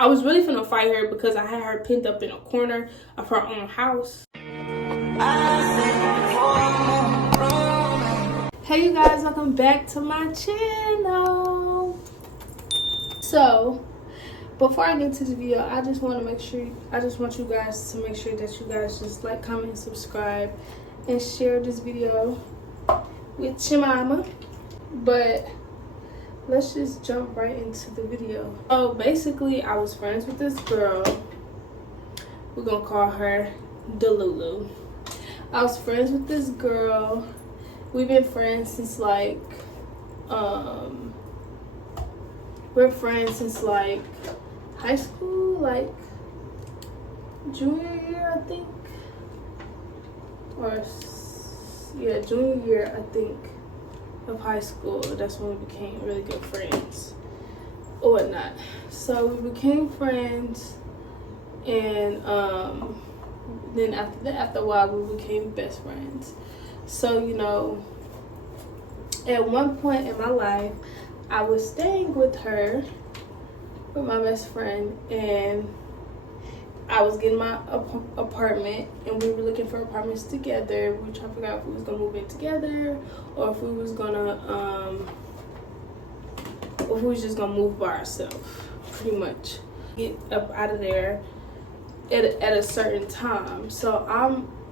I was really finna fight her because I had her pinned up in a corner of her own house. Hey you guys, welcome back to my channel. So before I get into this video, I just want you guys to make sure that you guys just like, comment, and subscribe, and share this video with your mama. But let's just jump right into the video. So basically, I was friends with this girl. We're gonna call her Delulu. I was friends with this girl. We've been friends since like we're friends since like high school, like junior year, I think, or yeah, junior year, I think, of high school. That's when we became really good friends or whatnot. So we became friends, and then after a while we became best friends. So, you know, at one point in my life, I was staying with her, with my best friend, and I was getting my apartment, and we were looking for apartments together. We were trying to figure out if we was gonna move in together, or if we was gonna if we was just gonna move by ourselves, pretty much. Get up out of there at a certain time. So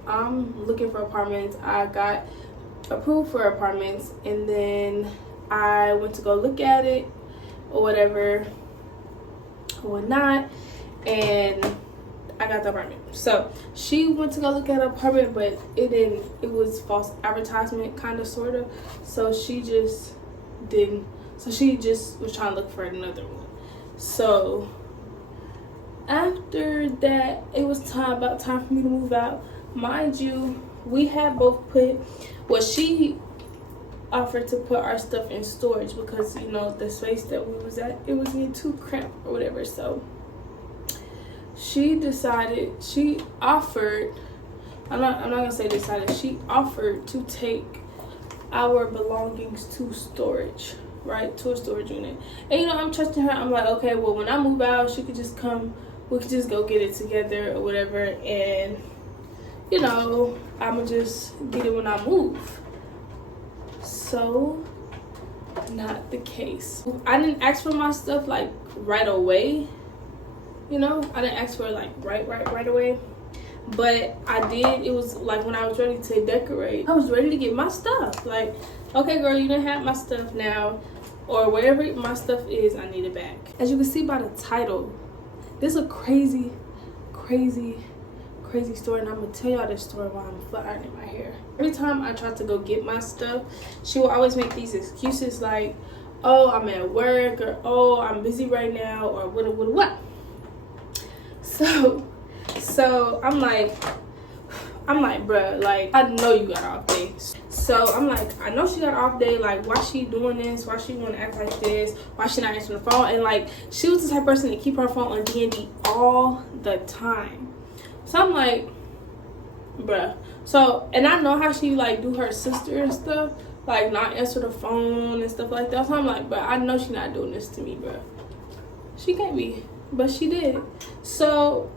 I'm looking for apartments. I got approved for apartments, and then I went to go look at it or whatever or whatnot, and I got the apartment. So she went to go look at an apartment, but it was false advertisement, kind of, sort of. So she just was trying to look for another one. So after that, it was about time for me to move out. Mind you, we had both put, well, she offered to put our stuff in storage because, you know, the space that we was at, it was getting too cramped or whatever. So she offered, I'm not gonna say decided, she offered to take our belongings to storage, right, to a storage unit. And, you know, I'm trusting her. I'm like, okay, well, when I move out, she could just come, we could just go get it together or whatever, and, you know, I'ma just get it when I move. So, not the case. I didn't ask for my stuff like right away. You know, I didn't ask for it like right away. But I did. It was like when I was ready to decorate, I was ready to get my stuff. Like, okay, girl, you didn't have my stuff now, or wherever my stuff is, I need it back. As you can see by the title, this is a crazy story, and I'm gonna tell y'all this story while I'm flat ironing my hair. Every time I try to go get my stuff, she will always make these excuses like, oh, I'm at work, or oh, I'm busy right now, or what. So I'm like, bruh, like, I know you got off day. So I'm like, I know she got off day. Like, why she doing this? Why she want to act like this? Why she not answering the phone? And like, she was the type of person to keep her phone on D&D all the time. So I'm like, bruh. So, and I know how she like do her sister and stuff, like not answer the phone and stuff like that. So I'm like, bruh, I know she not doing this to me, bruh. She can't be, but she did. So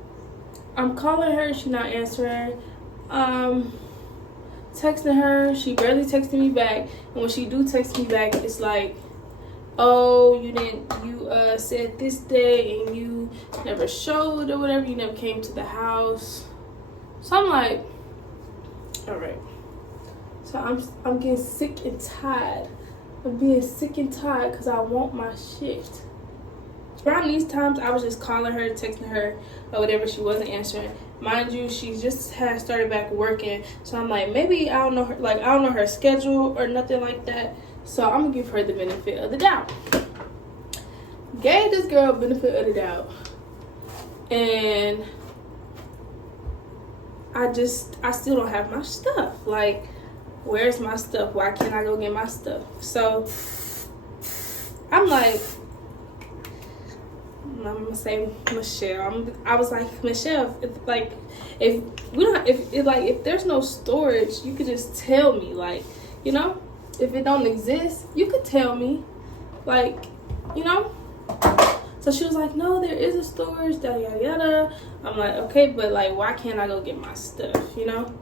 I'm calling her, she not answering. Texting her, she barely texting me back. And when she do text me back, it's like, oh, you said this day and you never showed or whatever, you never came to the house. So I'm like, all right. So I'm getting sick and tired of being sick and tired because I want my shit. Around these times, I was just calling her, texting her, or whatever. She wasn't answering. Mind you, she just had started back working. So I'm like, maybe I don't know her schedule or nothing like that. So I'm gonna give her the benefit of the doubt. Gave this girl benefit of the doubt, and I still don't have my stuff. Like, where's my stuff? Why can't I go get my stuff? So I'm like, I'm gonna say Michelle. I was like, Michelle, if there's no storage, you could just tell me, like, you know, if it don't exist, you could tell me, like, you know. So she was like, no, there is a storage, yada yada yada. I'm like, okay, but like, why can't I go get my stuff, you know?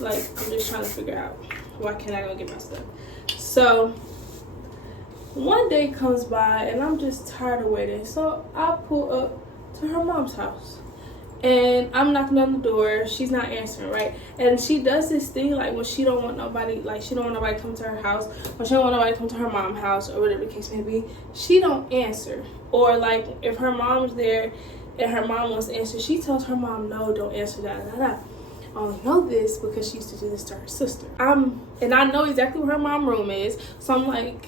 Like, I'm just trying to figure out, why can't I go get my stuff? So one day comes by and I'm just tired of waiting. So I pull up to her mom's house. And I'm knocking on the door. She's not answering, right? And she does this thing, like, when she don't want nobody, like, she don't want nobody to come to her house, or she don't want nobody to come to her mom's house, or whatever the case may be, she don't answer. Or, like, if her mom's there and her mom wants to answer, she tells her mom, no, don't answer, da da da. I only know this because she used to do this to her sister. And I know exactly where her mom's room is, so I'm like,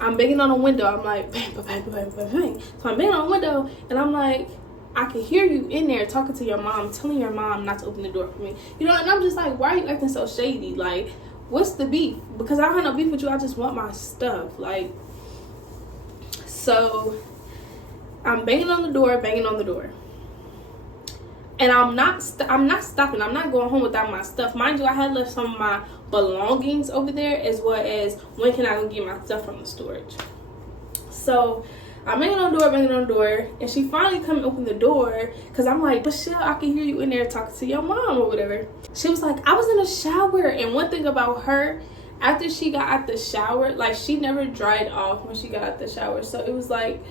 I'm banging on a window. I'm like, bang, bang, bang, bang, bang, bang. So I'm banging on a window, and I'm like, I can hear you in there talking to your mom, telling your mom not to open the door for me. You know, and I'm just like, why are you acting so shady? Like, what's the beef? Because I don't have no beef with you. I just want my stuff. Like, so I'm banging on the door. And I'm not stopping. I'm not going home without my stuff. Mind you, I had left some of my belongings over there, as well as when can I go get my stuff from the storage. So I'm banging on the door, and she finally come and open the door, because I'm like, Michelle, I can hear you in there talking to your mom or whatever. She was like, I was in the shower. And one thing about her, after she got out the shower, like, she never dried off when she got out the shower. So it was like,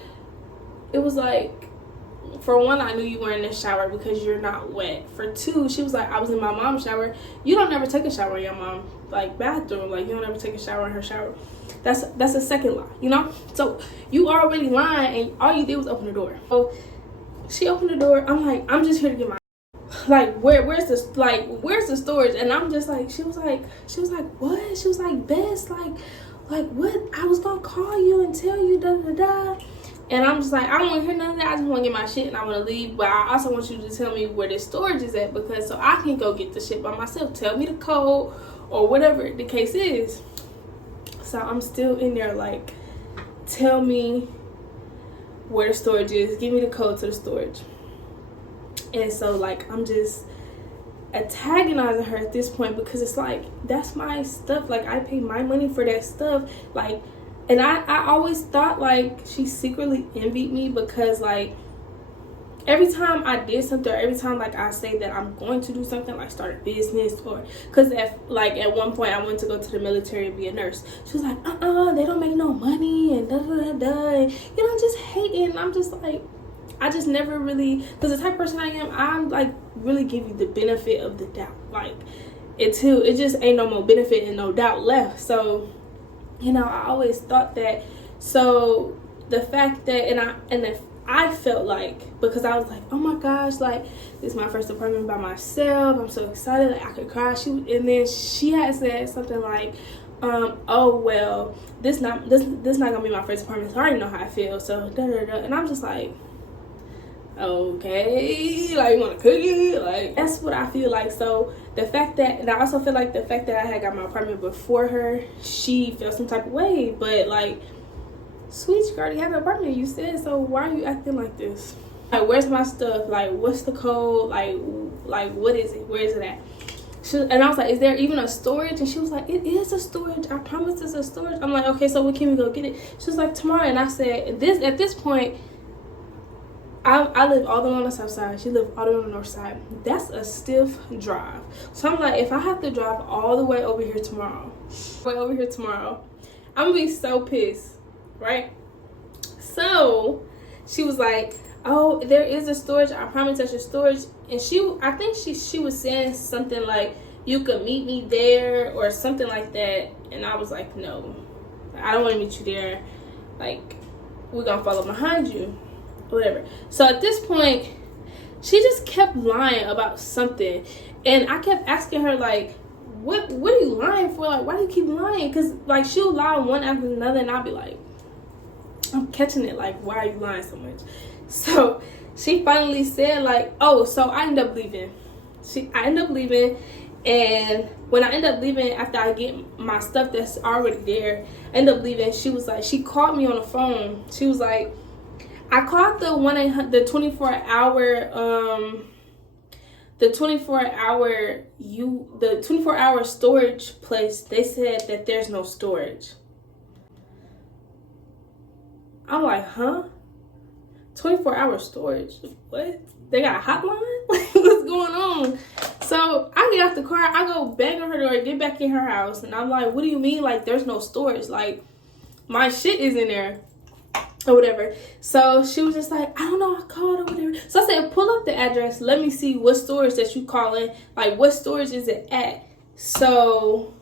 for one, I knew you were in the shower because you're not wet. For two, she was like, I was in my mom's shower. You don't never take a shower in your mom, like, bathroom. Like, you don't ever take a shower in her shower. That's a second lie, you know? So you already lying, and all you did was open the door. So she opened the door. I'm like, I'm just here to get my, like, where's the storage? And I'm just like, she was like, what? She was like, Bess, like what? I was gonna call you and tell you da da da. And I'm just like, I don't want to hear none of that. I just want to get my shit and I want to leave. But I also want you to tell me where the storage is at, because so I can go get the shit by myself. Tell me the code or whatever the case is. So I'm still in there like, tell me where the storage is. Give me the code to the storage. And so, like, I'm just antagonizing her at this point, because it's like, that's my stuff. Like, I pay my money for that stuff. Like, and I always thought, like, she secretly envied me, because, like, every time I did something, or every time, like, I say that I'm going to do something, like start a business, or, because, at one point, I went to go to the military and be a nurse. She was like, they don't make no money, and da-da-da-da, and, you know, I'm just hating. And I'm just like, I just never really, because the type of person I am, I'm, like, really give you the benefit of the doubt. Like, until it just ain't no more benefit and no doubt left. So, you know, I always thought that. So the fact that, and I felt like, because I was like, oh my gosh, like, this is my first apartment by myself, I'm so excited, like, I could cry. And then she had said something like, oh well, this not gonna be my first apartment, so I already know how I feel, so da da da. And I'm just like, okay, like, you want to cook it? Like, that's what I feel like. So the fact that, and I also feel like the fact that I had got my apartment before her, she felt some type of way. But, like, sweet, you already have an apartment, you said, so why are you acting like this? Like, where's my stuff? Like, what's the code? Like what is it? Where is it at? And I was like, is there even a storage? And she was like, it is a storage, I promise it's a storage. I'm like, okay, so when can we go get it? She was like, tomorrow. And I said, at this point, I live all the way on the south side. She lived all the way on the north side. That's a stiff drive. So I'm like, if I have to drive all the way over here tomorrow, I'm gonna be so pissed, right? So she was like, oh, there is a storage, I promise that's your storage. And I think she was saying something like, you could meet me there or something like that. And I was like, no, I don't want to meet you there. Like, we're gonna follow behind you, whatever. So at this point, she just kept lying about something, and I kept asking her, like, what are you lying for? Like, why do you keep lying? Because, like, she'll lie one after another, and I'll be like, I'm catching it, like, why are you lying so much? So she finally said, like, oh, so I ended up leaving. And when I end up leaving, after I get my stuff that's already there, I end up leaving. She was like, she called me on the phone. She was like, I called the 24-hour storage place. They said that there's no storage. I'm like, huh? 24-hour storage? What? They got a hotline? Like, what's going on? So I get out the car, I go bang on her door, get back in her house, and I'm like, what do you mean? Like, there's no storage. Like, my shit is in there or whatever. So she was just like, I don't know, I called or whatever. So I said, pull up the address, let me see what storage that you calling. Like, what storage is it at? So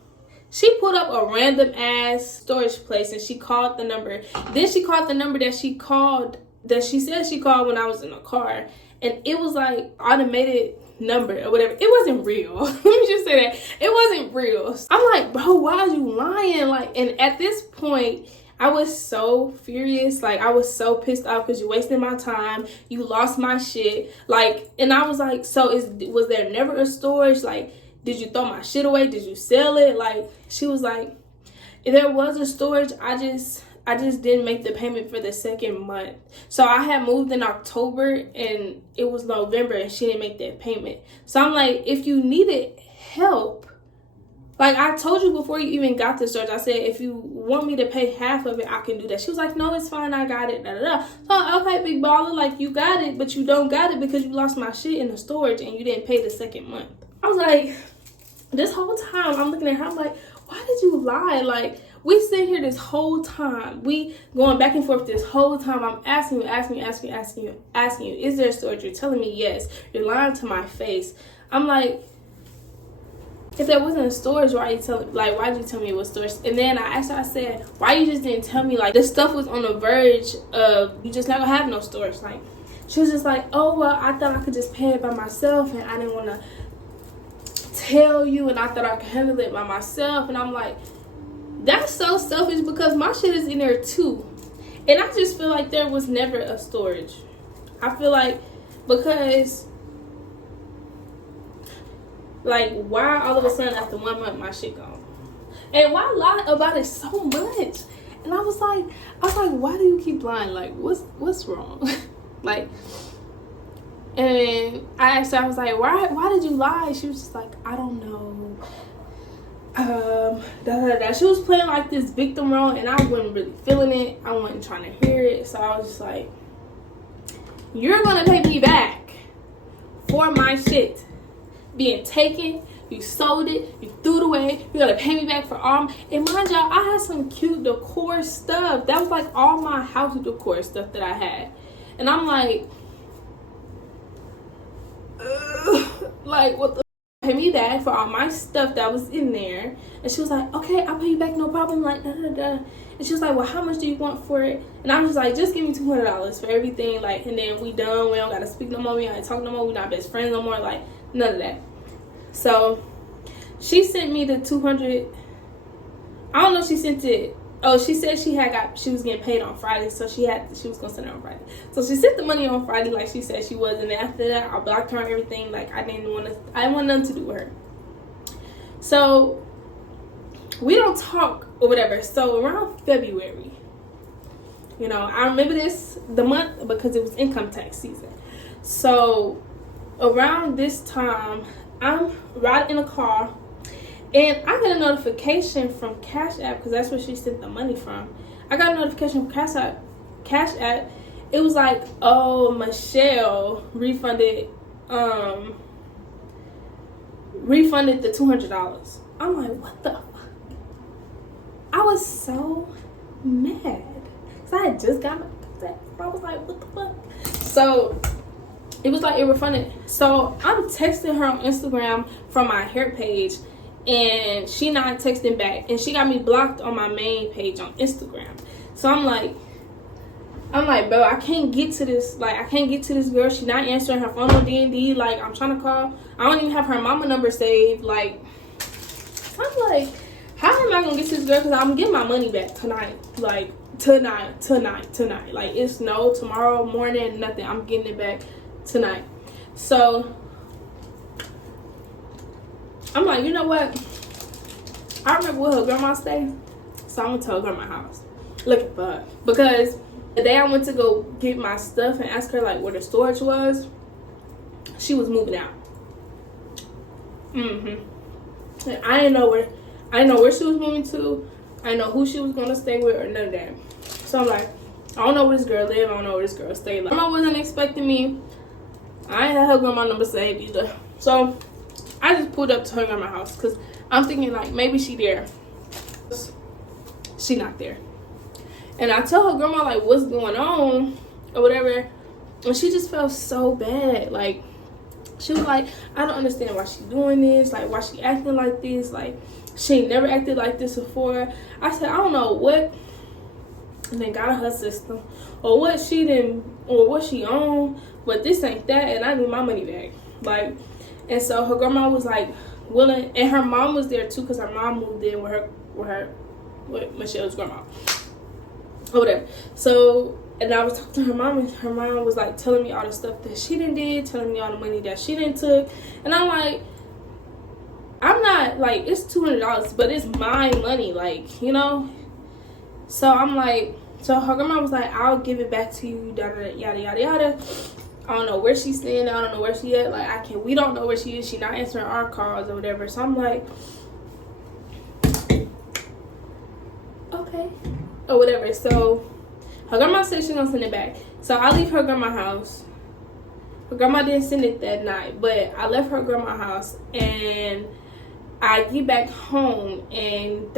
she pulled up a random ass storage place and she called the number. Then she called the number that she said she called when I was in the car. And it was like automated number or whatever. It wasn't real. Let me just say that. It wasn't real. I'm like, bro, why are you lying? Like, and at this point, I was so furious. Like, I was so pissed off because you wasted my time. You lost my shit. Like, and I was like, so was there never a storage? Like, did you throw my shit away? Did you sell it? Like, she was like, if there was a storage, I just didn't make the payment for the second month. So I had moved in October and it was November and she didn't make that payment. So I'm like, if you needed help, like I told you before you even got the storage, I said, if you want me to pay half of it, I can do that. She was like, no, it's fine, I got it, da, da, da. So, okay, big baller, like you got it, but you don't got it because you lost my shit in the storage and you didn't pay the second month. I was like, this whole time I'm looking at her, I'm like, why did you lie? Like, we sit here this whole time. We going back and forth this whole time. I'm asking you, is there storage? You're telling me yes. You're lying to my face. I'm like, if there wasn't a storage, why'd you tell me it was storage? And then I asked her, I said, why you just didn't tell me? Like, this stuff was on the verge of you just not gonna have no storage. Like, she was just like, oh, well, I thought I could just pay it by myself and I didn't want to tell you and I thought I could handle it by myself. And I'm like, that's so selfish because my shit is in there too. And I just feel like there was never a storage. I feel like because, like, why all of a sudden after 1 month my shit gone? And why lie about it so much? And I was like, why do you keep lying? Like, what's wrong? Like, and I asked her, I was like, why did you lie? She was just like, I don't know. She was playing like this victim role and I wasn't really feeling it. I wasn't trying to hear it. So I was just like, you're gonna pay me back for my shit being taken. You sold it, you threw it away, you're gonna pay me back for all and mind y'all, I had some cute decor stuff. That was like all my house decor stuff that I had. And I'm like, like, what the pay me back for all my stuff that was in there. And she was like, okay, I'll pay you back, no problem, like da da da. And she was like, well, how much do you want for it? And I was just like, just give me $200 for everything, like, and then we done. We don't gotta speak no more, we don't gotta talk no more, we not best friends no more, like none of that. So she sent me the 200. I don't know if she sent it. Oh, she said she was getting paid on Friday, so she was gonna send it on Friday. So she sent the money on Friday, like she said she was, and then after that, I blocked her and everything. Like I didn't want nothing to do with her. So we don't talk or whatever. So around February, you know, I remember the month because it was income tax season. So around this time, I'm riding in a car. And I got a notification from Cash App because that's where she sent the money from. I got a notification from Cash App. It was like, oh, Michelle refunded the $200. I'm like, what the fuck? I was so mad because I had just got my tax. I was like, what the fuck? So it was like it refunded. So I'm texting her on Instagram from my hair page. And she not texting back, and she got me blocked on my main page on Instagram. So I'm like, bro, I can't get to this. Like, I can't get to this girl. She not answering her phone on D&D. Like, I'm trying to call. I don't even have her mama number saved. Like, I'm like, how am I gonna get to this girl? Because I'm getting my money back tonight. Like, tonight. Like, it's no tomorrow morning, nothing. I'm getting it back tonight. So I'm like, you know what? I remember where her grandma stayed, so I'm gonna tell her grandma house looking for her. Because the day I went to go get my stuff and ask her like where the storage was, she was moving out. And I didn't know where she was moving to. I didn't know who she was gonna stay with or none of that. So I'm like, I don't know where this girl live. I don't know where this girl stay. Like, grandma wasn't expecting me. I ain't had her grandma number saved either. So I just pulled up to her grandma's house because I'm thinking like maybe she there. She not there. And I tell her grandma like what's going on or whatever. And she just felt so bad. Like, she was like, I don't understand why she doing this. Like, why she acting like this. Like, she ain't never acted like this before. I said, I don't know what they got in her system or what she didn't or what she owned, but this ain't that, and I need my money back. Like, and so her grandma was like willing, and her mom was there too because her mom moved in with Michelle's grandma or whatever. So, and I was talking to her mom, and her mom was like telling me all the stuff that she done did, telling me all the money that she done took, and I'm like, I'm not like, it's $200, but it's my money, like, you know. So I'm like, so her grandma was like, I'll give it back to you, yada yada yada yada. I don't know where she's staying. I don't know where she at. Like, we don't know where she is. She not answering our calls or whatever. So I'm like, okay, or whatever. So her grandma said she's gonna send it back. So I leave her grandma's house. Her grandma didn't send it that night, but I left her grandma's house and I get back home and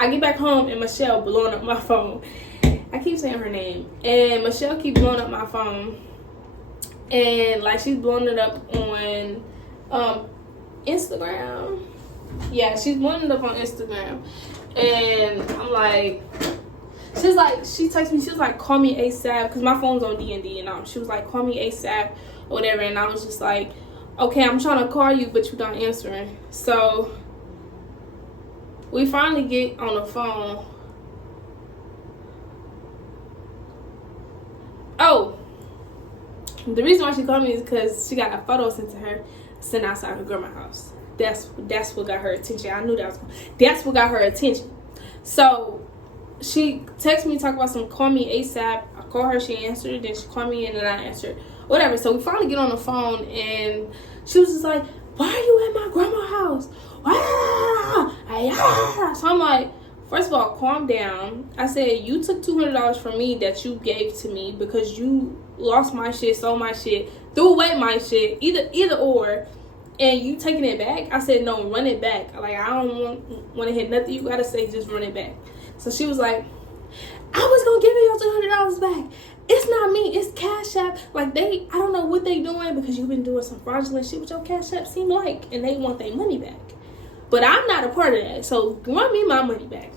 I get back home and Michelle blowing up my phone. I keep saying her name. And Michelle keep blowing up my phone. And like she's blowing it up on Instagram. Yeah, she's blowing it up on Instagram. And I'm like, she texted me, she was like, call me ASAP, because my phone's on D&D and she was like, call me ASAP or whatever. And I was just like, okay, I'm trying to call you, but you're not answering. So we finally get on the phone. Oh, the reason why she called me is because she got a photo sent to her, sent outside her grandma's house. That's what got her attention. I knew that's what got her attention. So she texted me, talk about some, call me ASAP. I call her, she answered, then she called me and then I answered. Whatever. So we finally get on the phone and she was just like, why are you at my grandma's house? So I'm like, first of all, calm down. I said, you took $200 from me that you gave to me because you lost my shit, sold my shit, threw away my shit, either or, and you taking it back. I said, no, run it back. Like, I don't want to hear nothing you gotta say, just run it back. So she was like, I was gonna give you your $200 back. It's not me, it's Cash App. Like, I don't know what they doing because you've been doing some fraudulent shit with your Cash App, seem like, and they want their money back. But I'm not a part of that, so run me my money back.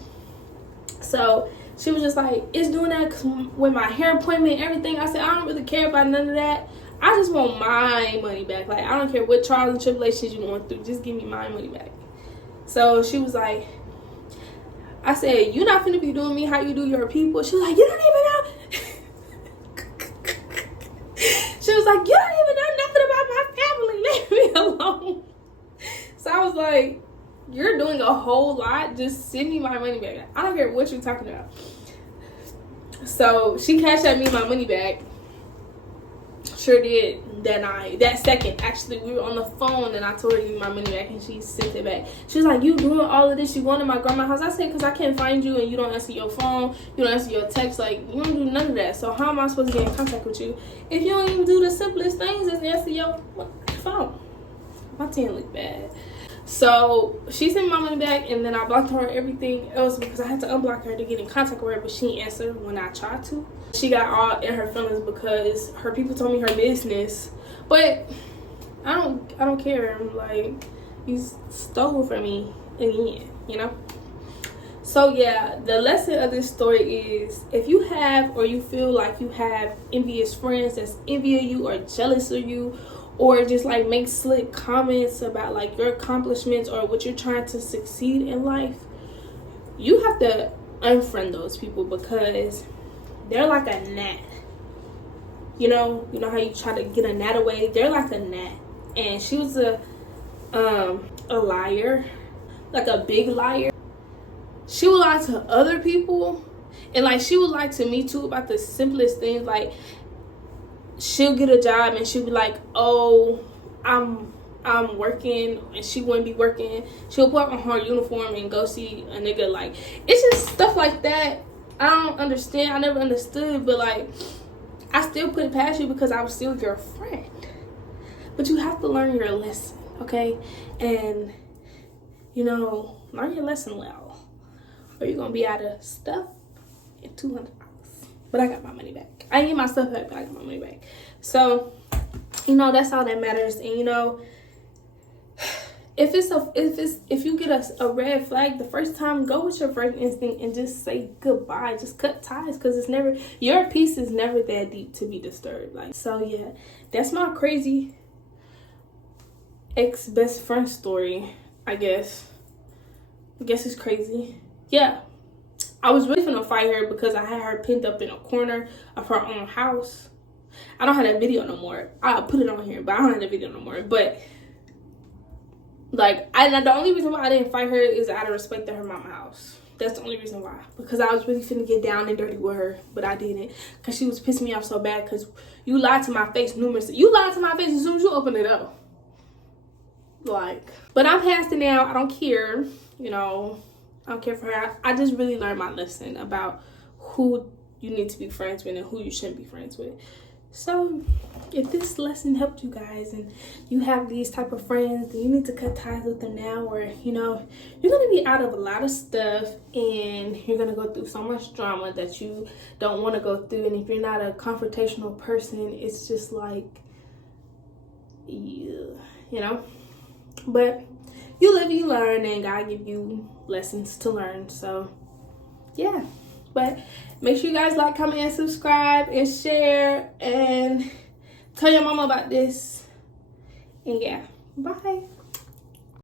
So she was just like, it's doing that cause with my hair appointment and everything. I said, I don't really care about none of that. I just want my money back. Like, I don't care what trials and tribulations you going through. Just give me my money back. So she was like, I said, you not finna be doing me how you do your people. She was like, you don't even know. She was like, you don't even know nothing about my family. Leave me alone. So I was like, you're doing a whole lot. Just send me my money back. I don't care what you're talking about. So she cashed out me my money back. Sure did that second. Actually, we were on the phone and I told her to give me my money back and she sent it back. She was like, you doing all of this? You going to my grandma's house? I said, because I can't find you and you don't answer your phone. You don't answer your text. Like, you don't do none of that. So how am I supposed to get in contact with you if you don't even do the simplest things as answer your phone? My team look bad. So she sent me my money back and then I blocked her and everything else because I had to unblock her to get in contact with her, but she didn't answer when I tried to. She got all in her feelings because her people told me her business, but I don't care. I'm like, you stole from me again, you know. So yeah, the lesson of this story is if you have or you feel like you have envious friends that's envying you or jealous of you, or just like make slick comments about like your accomplishments or what you're trying to succeed in life, you have to unfriend those people because they're like a gnat. You know how you try to get a gnat away? They're like a gnat. And she was a liar, like a big liar. She would lie to other people, and like she would lie to me too about the simplest things. Like, she'll get a job and she'll be like, oh, I'm working, and she wouldn't be working. She'll put on her uniform and go see a nigga. Like, it's just stuff like that I don't understand. I never understood, but like, I still put it past you because I was still your friend. But you have to learn your lesson, okay? And, you know, learn your lesson well, or you're gonna be out of stuff and $200. But I got my money back. I didn't get my stuff back, but I got my money back. So, you know, that's all that matters. And you know, if you get a red flag the first time, go with your first instinct and just say goodbye. Just cut ties, because it's never, your peace is never that deep to be disturbed. Like, so yeah, that's my crazy ex best friend story. I guess it's crazy. Yeah, I was really gonna fight her because I had her pinned up in a corner of her own house. I don't have that video no more. I'll put it on here, but I don't have that video no more. But like, the only reason why I didn't fight her is out of respect to her mama's house. That's the only reason why. Because I was really finna get down and dirty with her, but I didn't. Because she was pissing me off so bad. Because you lied to my face numerous. You lied to my face as soon as you opened it up. Like, but I'm past it now. I don't care. You know, I don't care for her. I just really learned my lesson about who you need to be friends with and who you shouldn't be friends with. So if this lesson helped you guys and you have these type of friends, then you need to cut ties with them now, or you know, you're gonna be out of a lot of stuff and you're gonna go through so much drama that you don't want to go through. And if you're not a confrontational person, it's just like, yeah, you know. But you live and you learn, and God give you lessons to learn. So yeah, but make sure you guys like, comment, and subscribe, and share, and tell your mama about this. And yeah, bye.